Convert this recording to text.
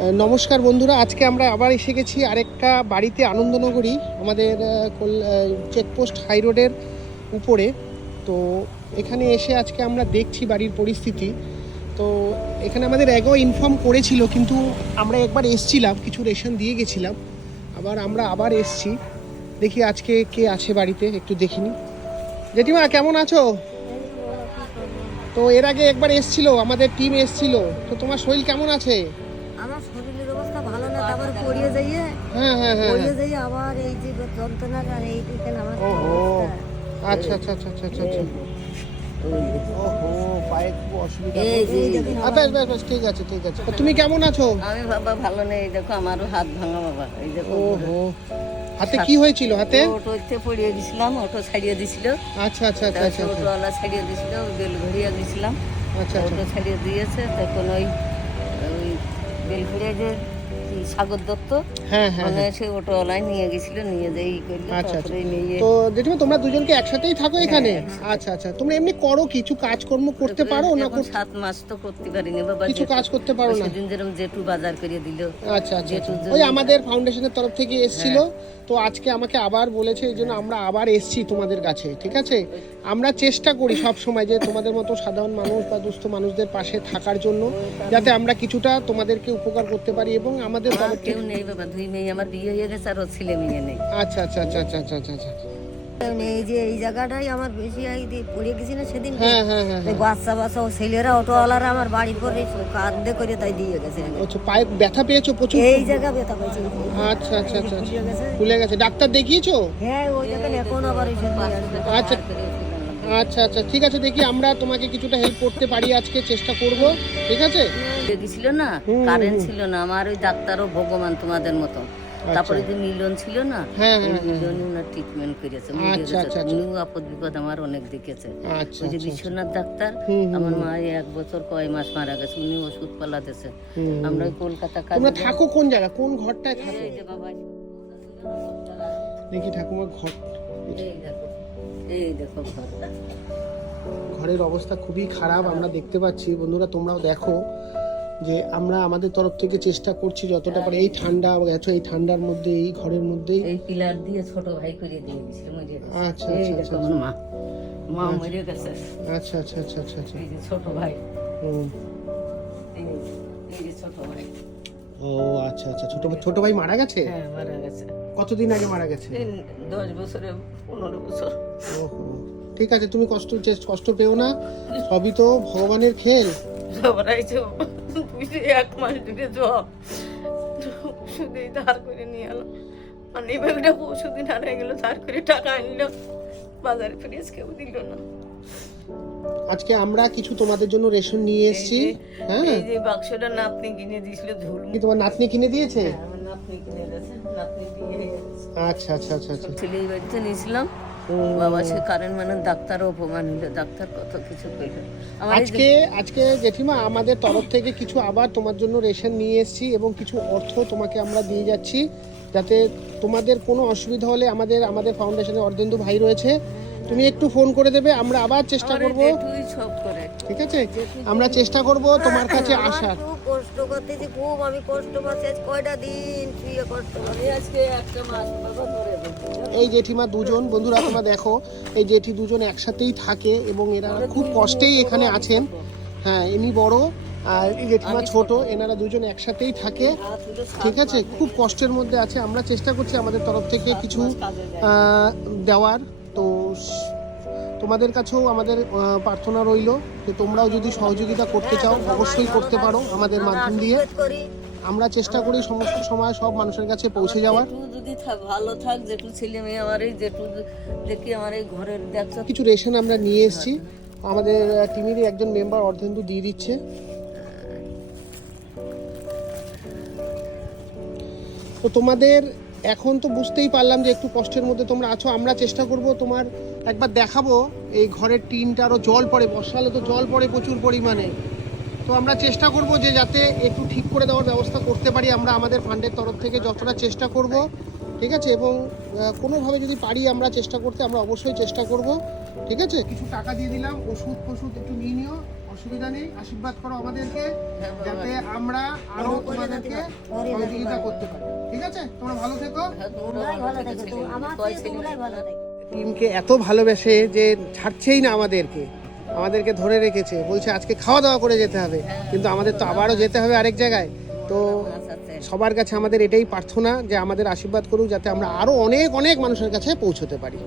নমস্কার বন্ধুরা, আজকে আমরা আবার এসে গেছি আরেকটা বাড়িতে আনন্দনগরী, আমাদের চেকপোস্ট হাই রোডের উপরে। তো এখানে এসে আজকে আমরা দেখছি বাড়ির পরিস্থিতি। তো এখানে আমাদের আগেও ইনফর্ম করেছিল, কিন্তু আমরা একবার এসছিলাম, কিছু রেশন দিয়ে গেছিলাম, আমরা আবার এসছি। দেখি আজকে কে আছে বাড়িতে, একটু দেখিনি। জেঠিমা কেমন আছো? তো এর আগে একবার এসছিল, আমাদের টিম এসছিল। তো তোমার শরীর কেমন আছে? আমার শরীরের অবস্থা ভালো না, তারপরে পড়িয়ে যাইয়ে পড়িয়ে যাইয়ে আবার এই যে যন্ত্রণা আর এই দেখেন আমার আচ্ছা আচ্ছা আচ্ছা আচ্ছা আচ্ছা আচ্ছা। ওহো, পায়ে খুব অসুবিধা। বেশ ঠিক আছে ঠিক আছে। তুমি কেমন আছো? আমি বাবা ভালো নেই, দেখো আমারও হাত ভাঙা বাবা, এই দেখো। ওহো, হাতে কি হয়েছিল? হাতে অটোতে পড়িয়ে গেছিলাম, অটো ছাড়িয়ে দিছিল। আচ্ছা আচ্ছা আচ্ছা আচ্ছা। অটোওয়ালা ছাড়িয়ে দিছিল, বেল ঘুরিয়ে গেছিলাম। আচ্ছা, অটো ছাড়িয়ে দিয়েছে, তখন ওই বেল ঘুরিয়ে যে সাগর দত্ত সে অটোওয়ালায় নিয়ে গেছিল, নিয়ে যাই করলো। তারপরে নিয়ে তো জেঠিমা তোমরা দুজনকে একসাথেই থাকো এখানে? আচ্ছা আচ্ছা। তোমরা এমনি করো, কিছু কাজকর্ম করতে পারো না? 7 মাস তো করতে পারিনি বাবা, কিছু কাজ করতে পারো না? সেদিন যেরকম জেঠু বাজার করে দিল। আচ্ছা আচ্ছা। ওই আমাদের ফাউন্ডেশনের তরফ থেকে এসেছিল, তো আজকে আমাকে আবার বলেছে, এই জন্য আমরা আবার এসছি তোমাদের কাছে। ঠিক আছে, আমরা চেষ্টা করি সব সময় যে তোমাদের মতো সাধারণ মানুষ বা দুস্থ মানুষদের পাশে থাকার জন্য, যাতে আমরা কিছুটা তোমাদেরকে উপকার করতে পারি। এবং আমাদের কেউ নেই বাবা, 2 মেয়ে আমার বিয়ে হয়ে গেছে, আর ছেলে মেয়ে নেই। আচ্ছা আচ্ছা আচ্ছা আচ্ছা আচ্ছা আচ্ছা আচ্ছা। এই যে এই জায়গাটাই আমার বেশি পড়ে গেছি না সেদিন। বাচ্চা ও ছেলেরা অটোওয়ালারা আমার বাড়ির পরে কাঁদে করে তাই দিয়ে গেছে। আচ্ছা, পায়ে ব্যথা পেয়েছো প্রচুর? এই জায়গা ব্যথা পেয়েছি। আচ্ছা আচ্ছা আচ্ছা, ফুলে গেছে। ডাক্তার দেখিয়েছো? হ্যাঁ, ওই দেখেন এখন আবার আচ্ছা আচ্ছা আচ্ছা, ঠিক আছে। দেখি আমরা তোমাকে কিছুটা হেল্প করতে পারি, আজকে চেষ্টা করব। ঠিক আছে। ছিল না, কারেন্ট ছিল না, আমার ওই ডাক্তারও ভগবান তোমাদের মতো। তারপরে যে মিলন ছিল না, মিলনই ওনার ট্রিটমেন্ট করেছে। উনিও আপদ বিপদ আমার অনেক দেখেছে। ওই যে বিশ্বনাথ ডাক্তার, আমার মা 1 বছর কয় মাস মারা গেছে, উনি ওষুধ পালাতেছে। আমরা ওই কলকাতা তোমরা থাকো কোন জায়গা, কোন ঘরটায় থাকো? এই যে বাবা দেখি ঠাকুমার ঘর, এই দেখো ঘরটা। ঘরের অবস্থা খুবই খারাপ আমরা দেখতে পাচ্ছি। বন্ধুরা তোমরাও দেখো যে আমরা আমাদের তরফ থেকে চেষ্টা করছি যতটা পারি। এই ঠান্ডা গেছো, এই ঠান্ডার মধ্যে এই ঘরের মধ্যে এই পিলার দিয়ে ছোট ভাই করে দিয়ে দিয়েছিল, মরে গেছে। আচ্ছা আচ্ছা আচ্ছা, মা মরে গেছে। আচ্ছা আচ্ছা আচ্ছা আচ্ছা আচ্ছা। এই যে ছোট ভাই, এই যে ছোট ভাই। ও আচ্ছা আচ্ছা, ছোট ভাই মারা গেছে? হ্যাঁ, মারা গেছে। কতদিন আগে মারা গেছে? 10 বছরে 15 বছর। ওহো, ঠিক আছে, তুমি কষ্ট পেও না, সবই তো ভগবানের খেল। সবাই তো 1 মাস ধরে জব ওষুধই ধার করে নিয়ে এলো, মানে ব্যাগটা ওষুধই হারিয়ে গেল, ধার করে টাকা আনলো, বাজারে ফ্রিজ কেউ দিল না। আজকে আমরা কিছু তোমাদের জন্য রেশন নিয়ে এসেছি। হ্যাঁ, এই যে বাক্সটা নাতনি কিনে দিয়েছিল, ঝুল। কি তোমার নাতনি কিনে দিয়েছে? আমার নাতনি কিনে দিয়েছে, নাতনি দিয়ে গেছে। আচ্ছা আচ্ছা আচ্ছা আচ্ছা। ছেলের বাড়িতে নিয়েছিলাম, বাবা সে কারেন্ট মানে ডাক্তারও অপমান হইলো, ডাক্তার কত কিছু কইল। আজকে জেঠিমা আমাদের তরফ থেকে কিছু আবার তোমার জন্য রেশন নিয়ে এসেছি, এবং কিছু অর্থ তোমাকে আমরা দিয়ে যাচ্ছি, যাতে তোমাদের কোনো অসুবিধা হলে আমাদের ফাউন্ডেশনের অর্ধেন্দু ভাই রয়েছে, তুমি একটু ফোন করে দেবে, আমরা আবার চেষ্টা করব। ঠিক আছে, আমরা চেষ্টা করব তোমার কাছে আসার। কষ্ট করতেছি খুব, আমি কষ্ট পাচ্ছি, আজ কয়টা দিন শুয়ে কষ্ট করছি, আজকে একটা মাস বাবা ধরে দিয়েছে। এই জেঠিমা দুজন, বন্ধুরা তোমরা দেখো, এই জেঠি দুজন একসাথেই থাকে এবং এরা খুব কষ্টেই এখানে আছেন। হ্যাঁ, ইনি বড় আর এই জেঠিমা ছোট, এনারা দুজন একসাথেই থাকে। ঠিক আছে, খুব কষ্টের মধ্যে আছে। আমরা চেষ্টা করছি আমাদের তরফ থেকে কিছু দেওয়ার। তো তোমাদের কাছেও আমাদের প্রার্থনা রইল যে তোমরাও যদি সহযোগিতা করতে চাও অবশ্যই করতে পারো আমাদের মাধ্যম দিয়ে। আমরা চেষ্টা করি সমস্ত সময় সব মানুষের কাছে পৌঁছে যাওয়ার। যদি ভালো থাক, যেটু ছেলে মেয়ে আমার এই যেটু দেখি আমার এই ঘরের দেখছো। কিছু রেশন আমরা নিয়ে এসেছি, আমাদের টিমেরই একজন মেম্বার অর্ধেন্দু দিয়ে দিচ্ছে। তো তোমাদের এখন তো বুঝতেই পারলাম যে একটু কষ্টের মধ্যে তোমরা আছো। আমরা চেষ্টা করব তোমার একবার দেখাবো, এই ঘরের টিনটা আরও জল পড়ে, বর্ষাকালে তো জল পড়ে প্রচুর পরিমাণে। তো আমরা চেষ্টা করব যে যাতে একটু ঠিক করে দেওয়ার ব্যবস্থা করতে পারি, আমরা আমাদের ফান্ডের তরফ থেকে যতটা চেষ্টা করব। ঠিক আছে, এবং কোনোভাবে যদি পারি আমরা চেষ্টা করতে, আমরা অবশ্যই চেষ্টা করব। ঠিক আছে, কিছু টাকা দিয়ে দিলাম, ওষুধ একটু নিয়ে নিও, অসুবিধা নেই, আশীর্বাদ করো আমাদেরকে যাতে আমরা আরো তোমাদেরকে সহযোগিতা করতে পারি। ঠিক আছে, তোমরা ভালো থেকো। টিমকে এত ভালোবেসে যে ছাড়ছেই না আমাদেরকে ধরে রেখেছে, বলছে আজকে খাওয়া দাওয়া করে যেতে হবে, কিন্তু আমাদের তো আবারও যেতে হবে আরেক জায়গায়। তো সবার কাছে আমাদের এটাই প্রার্থনা যে আমাদের আশীর্বাদ করুক যাতে আমরা আরো অনেক অনেক মানুষের কাছে পৌঁছতে পারি।